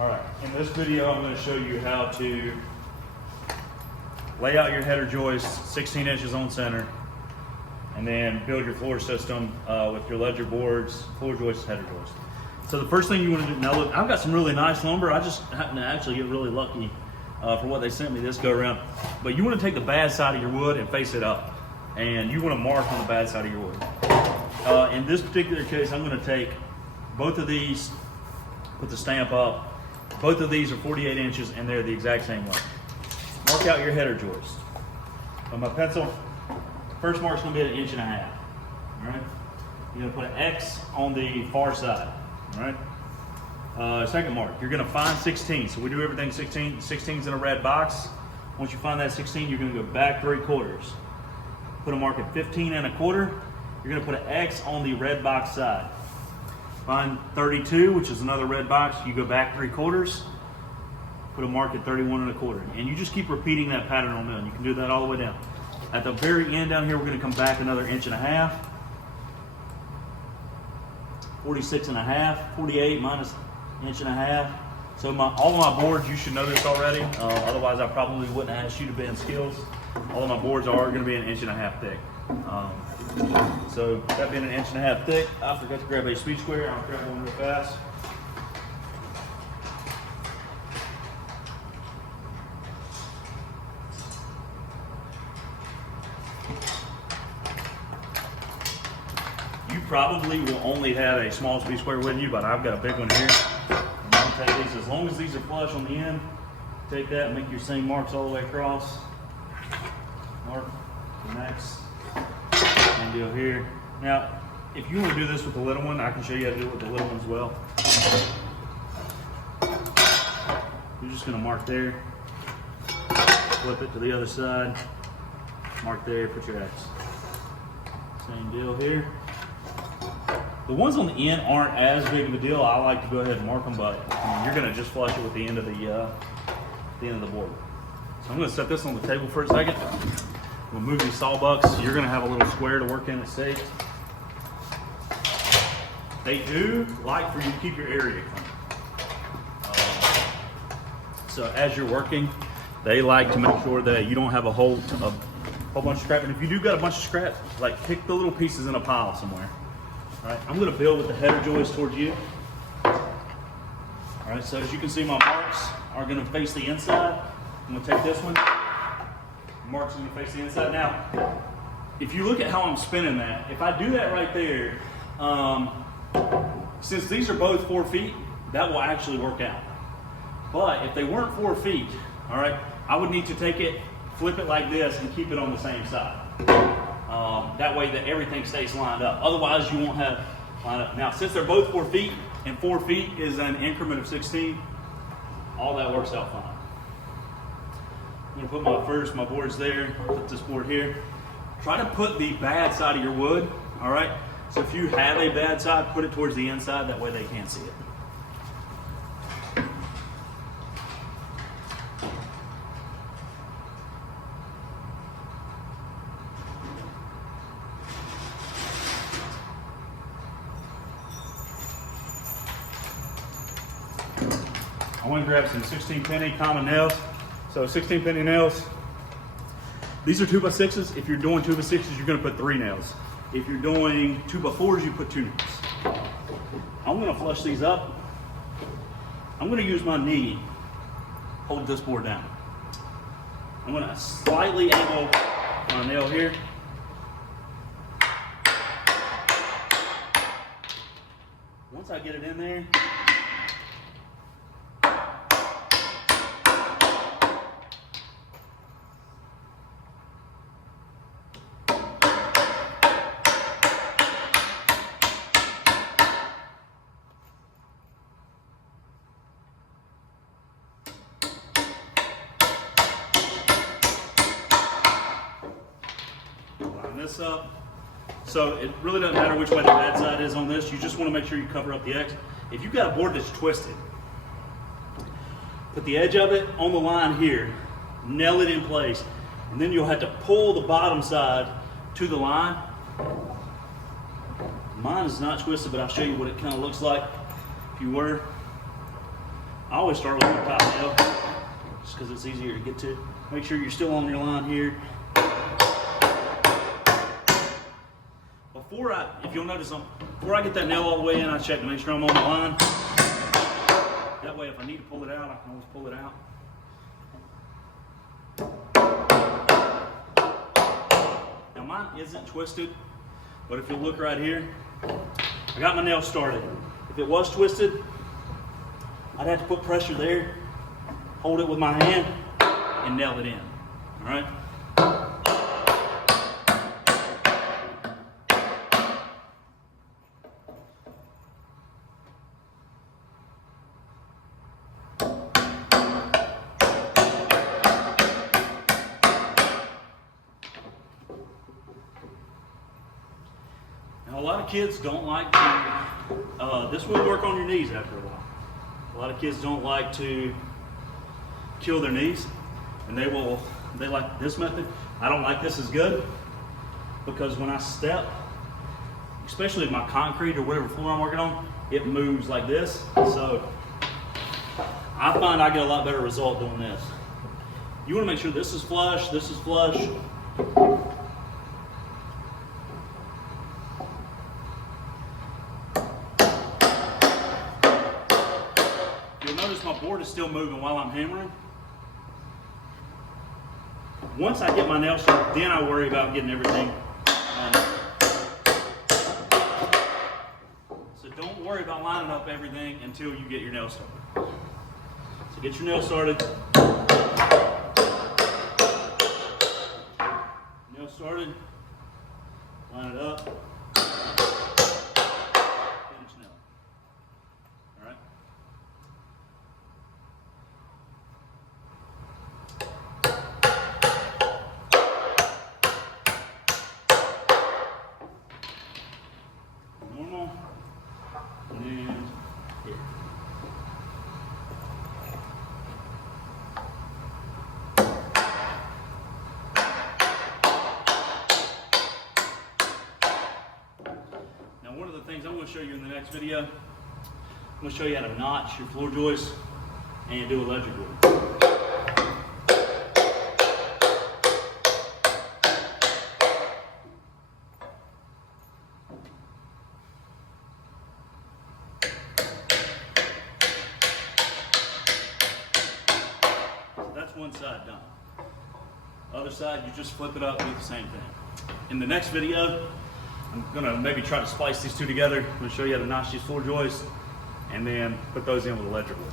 All right, in this video I'm going to show you how to lay out your header joist 16 inches on center and then build your floor system with your ledger boards, floor joist, header joist. So the first thing you want to do, now look, I've got some really nice lumber. I just happened to actually get really lucky for what they sent me this go around. But you want to take the bad side of your wood and face it up. And you want to mark on the bad side of your wood. In this particular case, I'm going to take both of these, put the stamp up. Both of these are 48 inches and they're the exact same length. Mark out your header joist. On my pencil, first mark's going to be at 1.5 inches. All right. You're going to put an X on the far side. All right. Second mark, you're going to find 16. So we do everything 16. 16's in a red box. Once you find that 16, you're going to go back 3/4. Put a mark at 15 1/4. You're going to put an X on the red box side. Find 32, which is another red box. You go back 3/4. Put a mark at 31 1/4. And you just keep repeating that pattern on down. You can do that all the way down. At the very end down here, we're going to come back another 1.5 inches. 46 1/2. 48 minus 1.5 inches. So all of my boards, you should know this already. Otherwise, I probably wouldn't ask you to bend skills. All of my boards are going to be 1.5 inches thick. So that being 1.5 inches thick, I forgot to grab a speed square. I'll grab one real fast. You probably will only have a small speed square with you, but I've got a big one here. I'm going to take these, as long as these are flush on the end, take that and make your same marks all the way across. Mark the next. Same deal here. Now, if you want to do this with the little one, I can show you how to do it with the little one as well. You're just going to mark there, flip it to the other side, mark there, put your X. Same deal here. The ones on the end aren't as big of a deal. I like to go ahead and mark them, but you're going to just flush it with the end of the board. So I'm going to set this on the table for a second. We'll move these sawbucks. You're going to have a little square to work in at safe. They do like for you to keep your area clean. So as you're working, they like to make sure that you don't have a whole bunch of scrap. And if you do got a bunch of scrap, like pick the little pieces in a pile somewhere. All right, I'm going to build with the header joist towards you. All right, so as you can see, my marks are going to face the inside. I'm going to take this one. Marks going to face the inside. Now, if you look at how I'm spinning that, if I do that right there, since these are both 4 feet, that will actually work out. But if they weren't 4 feet, all right, I would need to take it, flip it like this, and keep it on the same side. That way that everything stays lined up. Otherwise, you won't have lined up. Now, since they're both 4 feet, and 4 feet is an increment of 16, all that works out fine. I'm going to put my boards there, put this board here. Try to put the bad side of your wood, all right? So if you have a bad side, put it towards the inside, that way they can't see it. I want to grab some 16 penny common nails. So 16 penny nails. These are 2x6s. If you're doing 2x6s, you're going to put 3 nails. If you're doing 2x4s, you put 2 nails. I'm going to flush these up. I'm going to use my knee, hold this board down. I'm going to slightly angle my nail here. Once I get it in there, this up. So it really doesn't matter which way the bad side is on this. You just want to make sure you cover up the X. If you've got a board that's twisted, put the edge of it on the line here, nail it in place, and then you'll have to pull the bottom side to the line. Mine is not twisted, but I'll show you what it kind of looks like if you were. I always start with my top nail, just because it's easier to get to. Make sure you're still on your line here. If you'll notice, before I get that nail all the way in, I check to make sure I'm on the line. That way, if I need to pull it out, I can always pull it out. Now mine isn't twisted, but if you look right here, I got my nail started. If it was twisted, I'd have to put pressure there, hold it with my hand, and nail it in. All right? Now, a lot of kids don't like to, this will work on your knees after a while. A lot of kids don't like to kill their knees, and they like this method. I don't like this as good, because when I step, especially my concrete or whatever floor I'm working on, it moves like this. So I find I get a lot better result doing this. You want to make sure this is flush, this is flush. You'll notice my board is still moving while I'm hammering. Once I get my nail sharp, then I worry about getting everything. So don't worry about lining up everything until you get your nail started. So get your nail started. Nail started. Line it up. Finish nail. All right. Normal, and then here. Now, one of the things I'm going to show you in the next video, I'm going to show you how to notch your floor joists and do a ledger board. That's one side done. Other side, you just flip it up, do the same thing. In the next video, I'm gonna maybe try to splice these two together. I'm gonna show you how to notch these floor joists and then put those in with a ledger board.